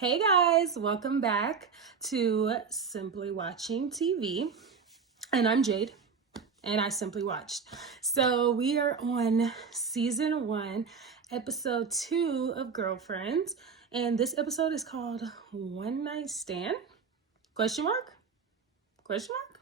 Hey guys, welcome back to Simply Watching TV. And I'm Jade, and I simply watched. So we are on season 1, episode 2 of Girlfriends. And this episode is called One Night Stand? Question mark? Question mark?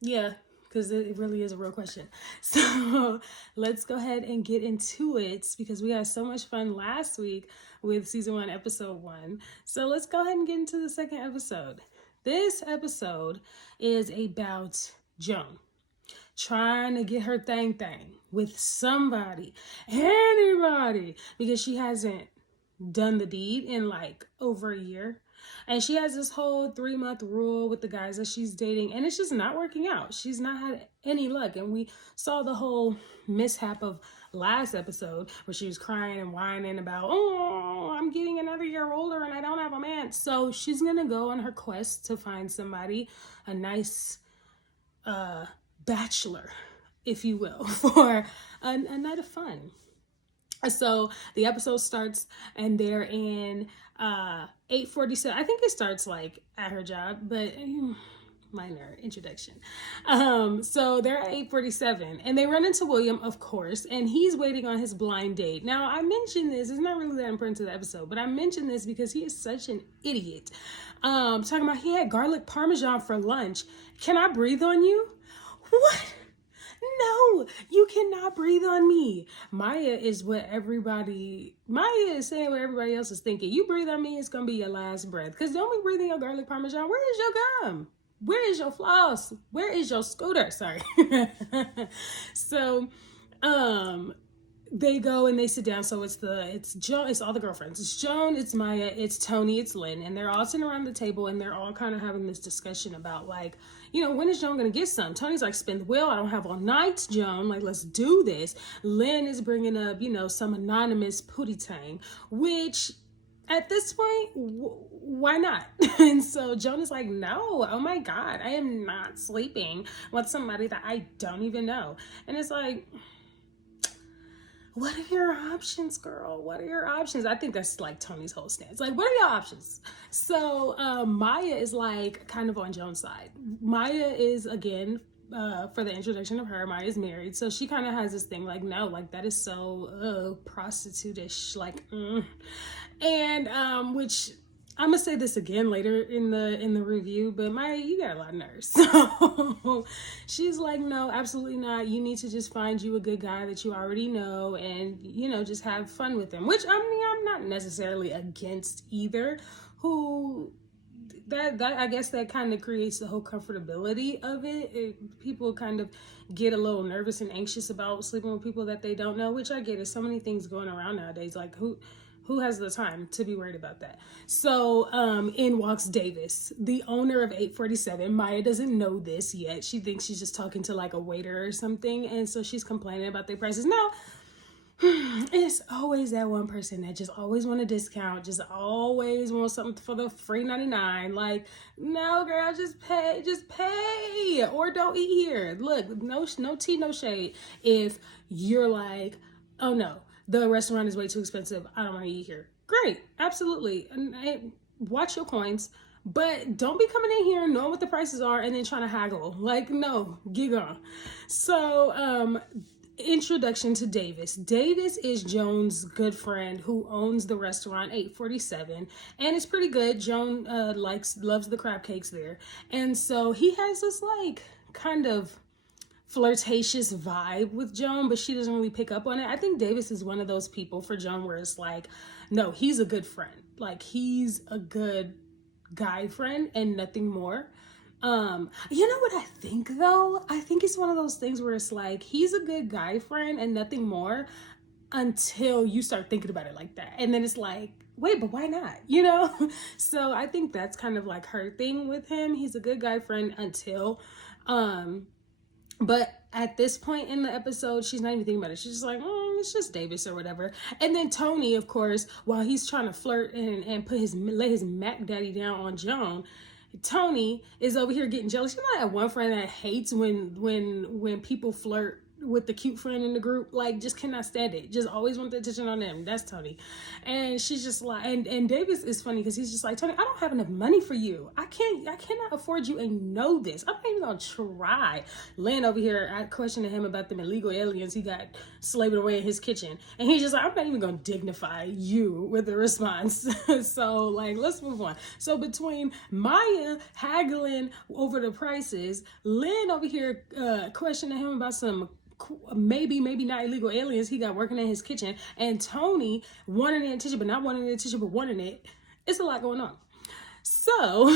Yeah, because it really is a real question. So let's go ahead and get into it because we had so much fun last week with season 1, episode 1. So let's go ahead and get into the second episode. This episode is about Joan trying to get her thing with somebody, anybody, because she hasn't done the deed in like over a year. And she has this whole 3-month rule with the guys that she's dating, and it's just not working out. She's not had any luck. And we saw the whole mishap of last episode where she was crying and whining about, oh, I'm getting another year older and I don't have a man. So she's gonna go on her quest to find somebody, a nice bachelor, if you will, for a night of fun. So the episode starts and they're in 8:47. I think it starts like at her job, but minor introduction. So they're at 8:47 and they run into William, of course, and he's waiting on his blind date. Now I mentioned this, it's not really that important to the episode, but I mentioned this because he is such an idiot. Talking about he had garlic parmesan for lunch. Can I breathe on you? What? No, you cannot breathe on me. Maya is saying what everybody else is thinking. You breathe on me, it's going to be your last breath. Because don't be breathing your garlic parmesan. Where is your gum? Where is your floss? Where is your scooter? Sorry. So, they go and they sit down. So it's Joan, it's all the girlfriends. It's Joan, it's Maya, it's Tony, it's Lynn. And they're all sitting around the table and they're all kind of having this discussion about like, when is Joan going to get some? Tony's like, spin the wheel. I don't have all night, Joan. Like, let's do this. Lynn is bringing up, some anonymous pootie tang, which at this point, why not? And so Joan is like, no, oh my God, I am not sleeping with somebody that I don't even know. And it's like, what are your options, girl? What are your options? I think that's like Tony's whole stance. Like, what are your options? So Maya is like kind of on Joan's side. Maya is, again, for the introduction of her, Maya's married. So she kind of has this thing like, no, like that is so prostitute-ish. Like, And which I'm gonna say this again later in the review, but Maya, you got a lot of nerves. So she's like, no, absolutely not. You need to just find you a good guy that you already know and, just have fun with him. Which, I'm not necessarily against either. That I guess that kind of creates the whole comfortability of it. People kind of get a little nervous and anxious about sleeping with people that they don't know, which I get. There's so many things going around nowadays. Like, who has the time to be worried about that? So in walks Davis, the owner of 847. Maya doesn't know this yet. She thinks she's just talking to like a waiter or something. And so she's complaining about their prices. No, it's always that one person that just always want a discount, just always want something for the free 99. Like, no, girl, just pay or don't eat here. Look, no tea, no shade. If you're like, oh no, the restaurant is way too expensive, I don't want to eat here. Great, absolutely. And watch your coins, but don't be coming in here knowing what the prices are and then trying to haggle. Like, no, get on. So, introduction to Davis. Davis is Joan's good friend who owns the restaurant 847, and it's pretty good. Joan loves the crab cakes there, and so he has this like kind of flirtatious vibe with Joan, but she doesn't really pick up on it. I think Davis is one of those people for Joan where it's like, no, he's a good friend. Like, he's a good guy friend and nothing more. You know what I think though? I think it's one of those things where it's like, he's a good guy friend and nothing more until you start thinking about it like that. And then it's like, wait, but why not? So I think that's kind of like her thing with him. He's a good guy friend until, but at this point in the episode, she's not even thinking about it. She's just like, it's just Davis or whatever. And then Tony, of course, while he's trying to flirt and lay his Mac Daddy down on Joan, Tony is over here getting jealous. You know that one friend that hates when people flirt with the cute friend in the group, like just cannot stand it. Just always want the attention on them. That's Tony. And she's just like, and Davis is funny because he's just like, Tony, I don't have enough money for you. I cannot afford you, and you know this. I'm not even gonna try. Lynn over here, I questioned him about them illegal aliens he got slaving away in his kitchen, and he's just like, I'm not even gonna dignify you with a response. So like, let's move on. So between Maya haggling over the prices, Lynn over here questioning him about some maybe not illegal aliens he got working in his kitchen, and Tony wanting the attention but not wanting the attention but wanting it. It's a lot going on. So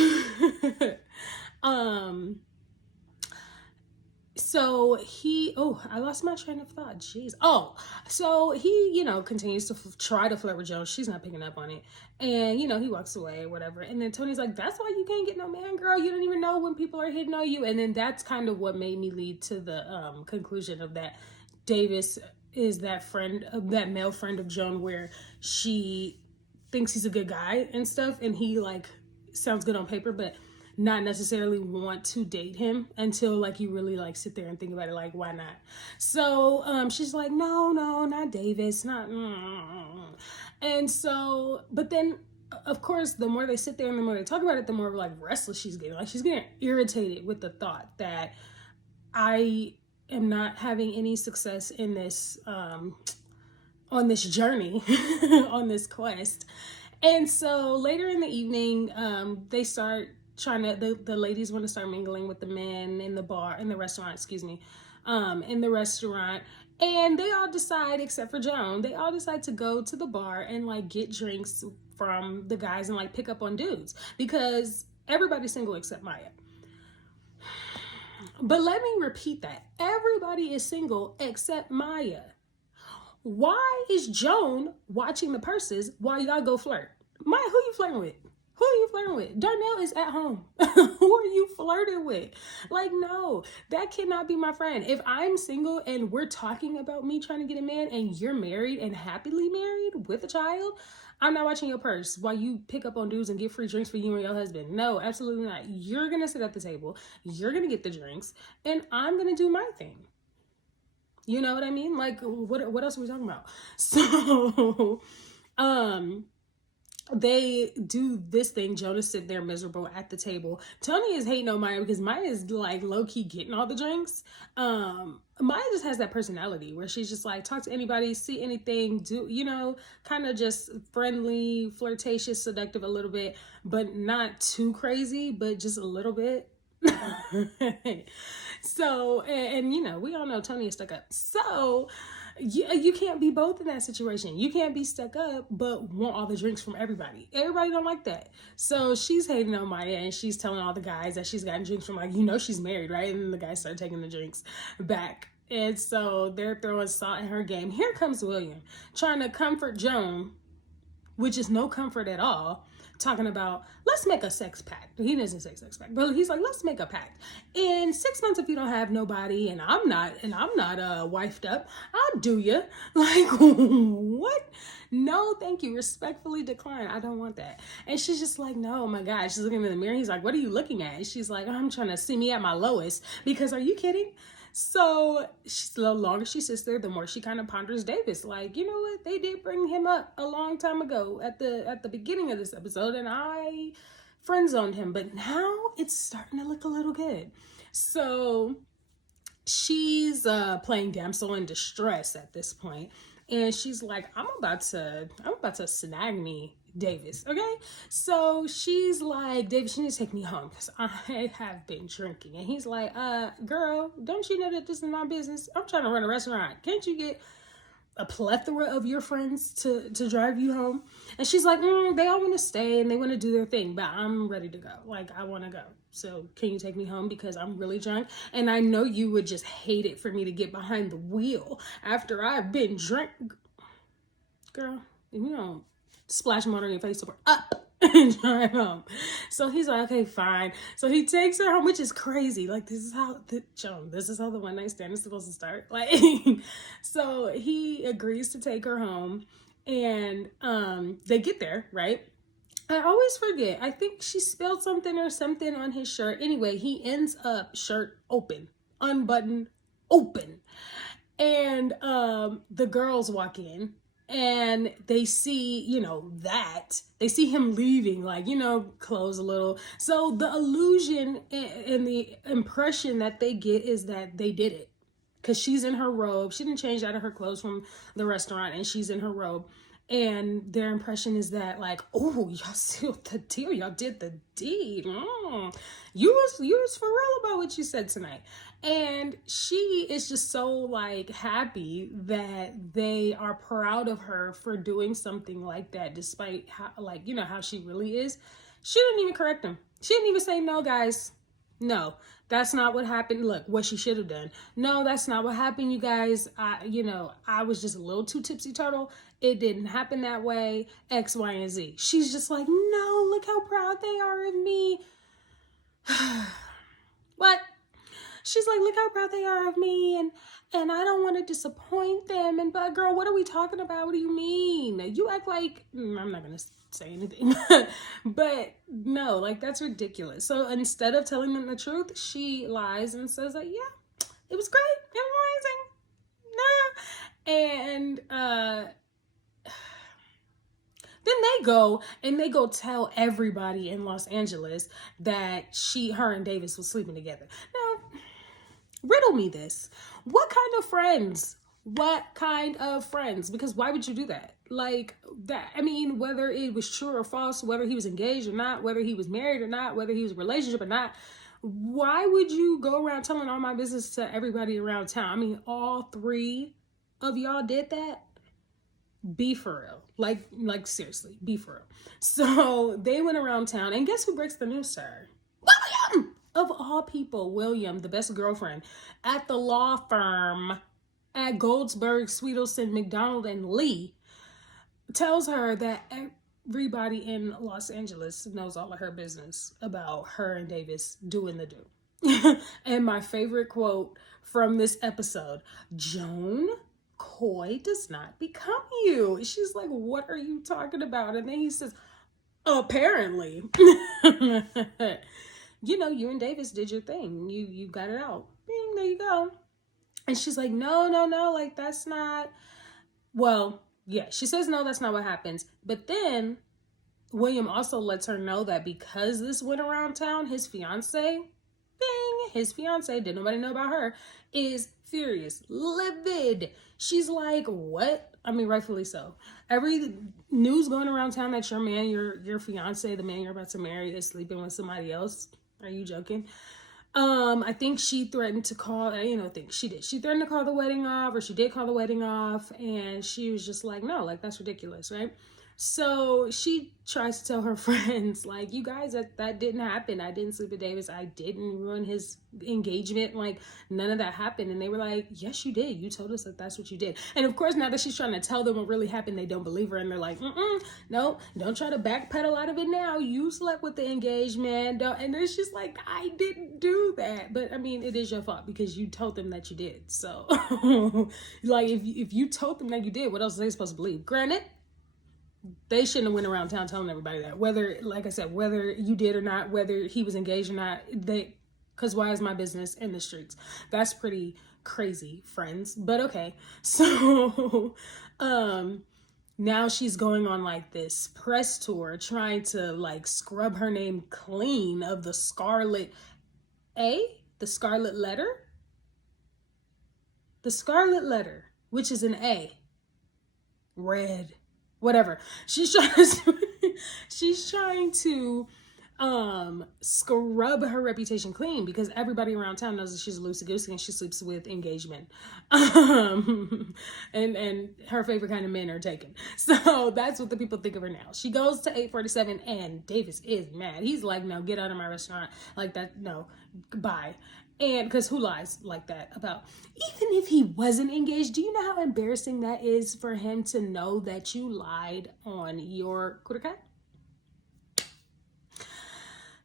I lost my train of thought. Jeez. So he, continues to try to flirt with Joan. She's not picking up on it. And, he walks away or whatever. And then Tony's like, that's why you can't get no man, girl. You don't even know when people are hitting on you. And then that's kind of what made me lead to the conclusion of that Davis is that male friend of Joan, where she thinks he's a good guy and stuff. And he like sounds good on paper, but not necessarily want to date him until like you really like sit there and think about it, like why not. So she's like, no, not Davis, not and so, but then of course the more they sit there and the more they talk about it, the more like restless she's getting. Like she's getting irritated with the thought that I am not having any success in this on this journey on this quest. And so later in the evening, they start trying to, the ladies want to start mingling with the men in the restaurant, in the restaurant. And they all decide, except for Joan, they all decide to go to the bar and like get drinks from the guys and like pick up on dudes, because everybody's single except Maya. But let me repeat that. Everybody is single except Maya. Why is Joan watching the purses while y'all go flirt? Maya, who you flirting with? Who are you flirting with? Darnell is at home. Who are you flirting with? Like, no, that cannot be my friend. If I'm single and we're talking about me trying to get a man and you're married and happily married with a child, I'm not watching your purse while you pick up on dudes and get free drinks for you and your husband. No, absolutely not. You're going to sit at the table. You're going to get the drinks and I'm going to do my thing. You know what I mean? Like, what else are we talking about? So, they do this thing. Jonah's sitting there miserable at the table. Tony is hating on Maya because Maya is like low-key getting all the drinks. Maya just has that personality where she's just like, talk to anybody, see anything, do, kind of just friendly, flirtatious, seductive a little bit, but not too crazy, but just a little bit. So, and we all know Tony is stuck up. So you can't be both in that situation. You can't be stuck up but want all the drinks from everybody. Everybody don't like that. So she's hating on Maya and she's telling all the guys that she's gotten drinks from, like, she's married, right? And then the guys start taking the drinks back. And so they're throwing salt in her game. Here comes William trying to comfort Joan, which is no comfort at all, talking about, let's make a sex pact. He doesn't say sex pact, but he's like, let's make a pact. In 6 months, if you don't have nobody and I'm not wifed up, I'll do you. Like, what? No, thank you. Respectfully decline. I don't want that. And she's just like, no, oh my God. She's looking in the mirror. He's like, what are you looking at? And she's like, I'm trying to see me at my lowest, because are you kidding? So the longer she sits there, the more she kind of ponders Davis. Like, you know what? They did bring him up a long time ago at the beginning of this episode, and I friend zoned him. But now it's starting to look a little good. So she's playing damsel in distress at this point, and she's like, I'm about to snag me Davis, okay? So she's like, Davis, you need to take me home because I have been drinking. And he's like, girl, don't you know that this is my business? I'm trying to run a restaurant. Can't you get a plethora of your friends to drive you home? And she's like, they all want to stay and they want to do their thing, but I'm ready to go. Like, I want to go. So can you take me home because I'm really drunk? And I know you would just hate it for me to get behind the wheel after I've been drunk. Girl, if you don't splash them on your face to up and drive home. So he's like, okay, fine. So he takes her home, which is crazy. Like, this is how the one night stand is supposed to start. Like, so he agrees to take her home, and they get there, right? I always forget. I think she spilled something on his shirt. Anyway, he ends up shirt open, unbuttoned, open. And the girls walk in and they see, that they see him leaving, like, clothes a little. So the illusion and the impression that they get is that they did it because she's in her robe. She didn't change out of her clothes from the restaurant, and she's in her robe. And their impression is that, like, oh, y'all sealed the deal. Y'all did the deed. You was for real about what you said tonight. And she is just so, like, happy that they are proud of her for doing something like that, despite how, like, how she really is. She didn't even correct him. She didn't even say, no, guys. No, that's not what happened. Look, what she should have done. No, that's not what happened, you guys. I was just a little too tipsy turtle. It didn't happen that way. X, Y, and Z. She's just like, no, look how proud they are of me. What? She's like, look how proud they are of me, and I don't want to disappoint them. But girl, what are we talking about? What do you mean? You act like, I'm not going to say anything, but no, like, that's ridiculous. So instead of telling them the truth, she lies and says that, yeah, it was great. It was amazing. Nah. And, then they go tell everybody in Los Angeles that her and Davis was sleeping together. Now, riddle me this. What kind of friends? Because why would you do that? Like that, I mean, whether it was true or false, whether he was engaged or not, whether he was married or not, whether he was in a relationship or not, why would you go around telling all my business to everybody around town? I mean, all three of y'all did that? Be for real. Like seriously, be for real. So they went around town, and guess who breaks the news to her? William! Of all people, William, the best girlfriend at the law firm at Goldsberg, Sweetelson, McDonald, and Lee, tells her that everybody in Los Angeles knows all of her business about her and Davis doing the do. And my favorite quote from this episode, Joan, coy does not become you. She's like, what are you talking about? And then he says, apparently. You and Davis did your thing. You got it out. Bing, there you go. And she's like, no, like, that's not. Well, yeah, she says, no, that's not what happens. But then William also lets her know that because this went around town, his fiance, didn't nobody know about her, is furious, livid. She's like, what? I mean, rightfully so. Every news going around town that your man, your fiance, the man you're about to marry, is sleeping with somebody else. Are you joking? I think she threatened to call, she did. She threatened to call the wedding off, or she did call the wedding off, and she was just like, no, like, that's ridiculous, right? So she tries to tell her friends, like, you guys, that didn't happen. I didn't sleep with Davis. I didn't ruin his engagement. Like, none of that happened. And they were like, yes, you did. You told us that that's what you did. And of course, now that she's trying to tell them what really happened, they don't believe her. And they're like, no, don't try to backpedal out of it now. You slept with the engagement. And then she's like, I didn't do that. But I mean, it is your fault because you told them that you did. So like, if you told them that you did, what else are they supposed to believe? Granted, they shouldn't have went around town telling everybody that. Whether, like I said, whether you did or not, whether he was engaged or not, because why is my business in the streets? That's pretty crazy, friends. But okay. So, now she's going on like this press tour, trying to like scrub her name clean of the Scarlet Letter? The Scarlet Letter, which is an A. Red. Whatever. She's trying to scrub her reputation clean because everybody around town knows that she's a loosey-goosey and she sleeps with engagement. And her favorite kind of men are taken. So that's what the people think of her now. She goes to 847 and Davis is mad. He's like, no, get out of my restaurant. Like that, no, bye. And because who lies like that about, even if he wasn't engaged, do you know how embarrassing that is for him to know that you lied on your quarterback?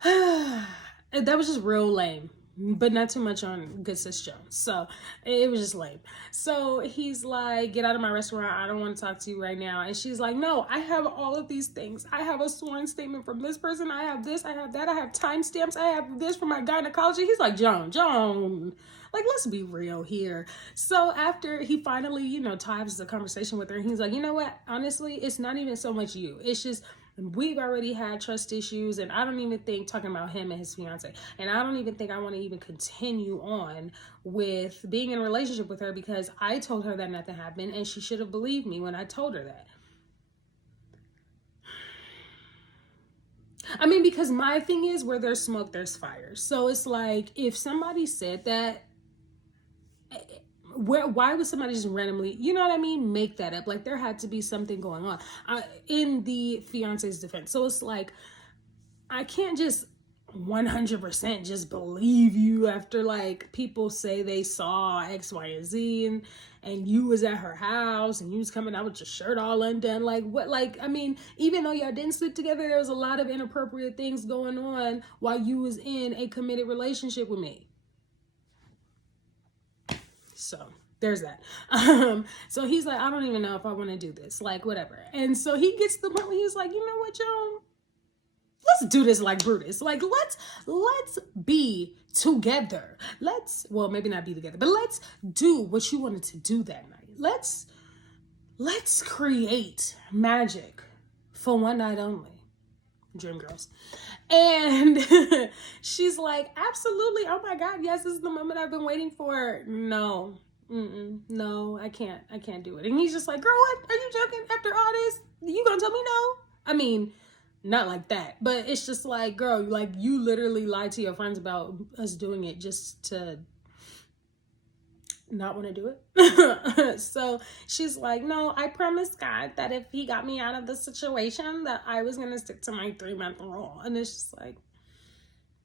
That was just real lame, but not too much on good sis Joan. So it was just lame. So he's like, get out of my restaurant. I don't want to talk to you right now. And she's like, no, I have all of these things. I have a sworn statement from this person. I have this, I have that. I have timestamps. I have this from my gynecologist. He's like, Joan, Like, let's be real here. So after he finally, ties the conversation with her, he's like, you know what? Honestly, it's not even so much you. It's just we've already had trust issues, and I don't even think, talking about him and his fiance, and I don't even think I want to even continue on with being in a relationship with her, because I told her that nothing happened, and she should have believed me when I told her that. I mean, because my thing is, where there's smoke, there's fire. So it's like, if somebody said that, why would somebody just randomly, you know what I mean, make that up? Like, there had to be something going on in the fiance's defense. So it's like, I can't just 100% just believe you after, like, people say they saw X, Y, and Z, and you was at her house and you was coming out with your shirt all undone. Like, what? Like, I mean, even though y'all didn't sleep together, there was a lot of inappropriate things going on while you was in a committed relationship with me. So there's that. So he's like, I don't even know if I want to do this, like, whatever. And so he gets to the point where he's like, you know what, Joan? Let's do this like Brutus. Like, let's be together. Well, maybe not be together, but let's do what you wanted to do that night. Let's create magic for one night only. Dream girls. And she's like, absolutely. Oh my God. Yes, this is the moment I've been waiting for. No, no, I can't do it. And he's just like, girl, what? Are you joking? After all this, you gonna tell me no? I mean, not like that, but it's just like, girl, like, you literally lied to your friends about us doing it just to not want to do it. So she's like, no, I promised God that if he got me out of the situation, that I was going to stick to my 3-month rule. And it's just like,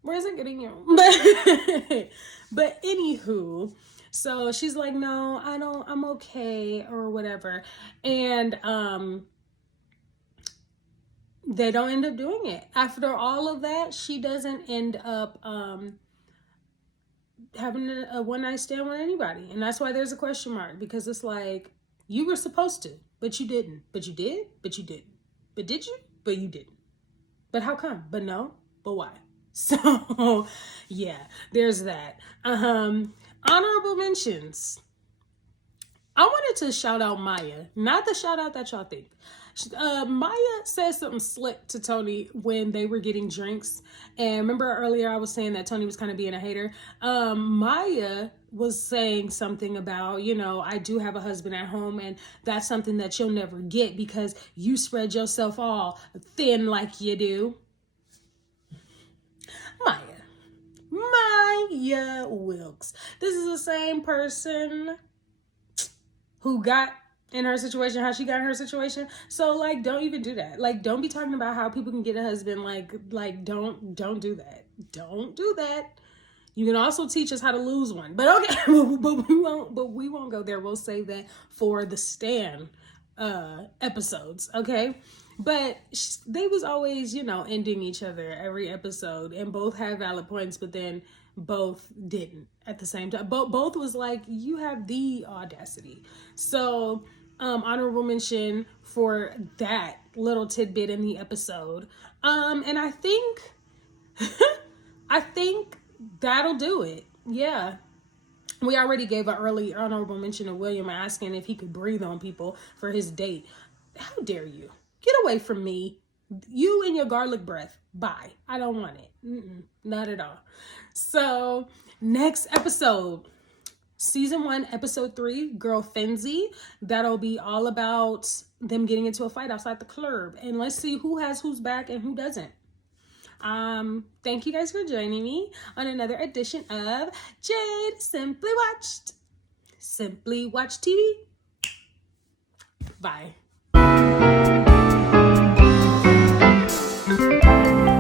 where is it getting you? But anywho, so she's like, no, I'm okay, or whatever. And, they don't end up doing it. After all of that, she doesn't end up having a one-night stand with anybody. And that's why there's a question mark, because it's like, you were supposed to, but you didn't. But you did, but you didn't. But did you? But you didn't. But how come? But no? But why? So, yeah, there's that. Honorable mentions. I wanted to shout out Maya. Not the shout out that y'all think. Maya said something slick to Tony when they were getting drinks. And remember earlier I was saying that Tony was kind of being a hater. Maya was saying something about, I do have a husband at home, and that's something that you'll never get because you spread yourself all thin like you do. Maya Wilkes. This is the same person who got in her situation, how she got in her situation. So, like, don't even do that. Like, don't be talking about how people can get a husband. Like, don't do that. Don't do that. You can also teach us how to lose one. But okay, but we won't go there. We'll save that for the Stan episodes, okay? But they was always, ending each other every episode, and both had valid points, but then both didn't at the same time. Both was like, you have the audacity. So, honorable mention for that little tidbit in the episode. And I think that'll do it. Yeah. We already gave an early honorable mention to William asking if he could breathe on people for his date. How dare you? Get away from me. You and your garlic breath. Bye. I don't want it. Not at all. So, next episode, season 1, episode 3, Girl Fenzi. That'll be all about them getting into a fight outside the club. And let's see who has who's back and who doesn't. Thank you guys for joining me on another edition of Jade Simply Watched. Simply Watch TV. Bye.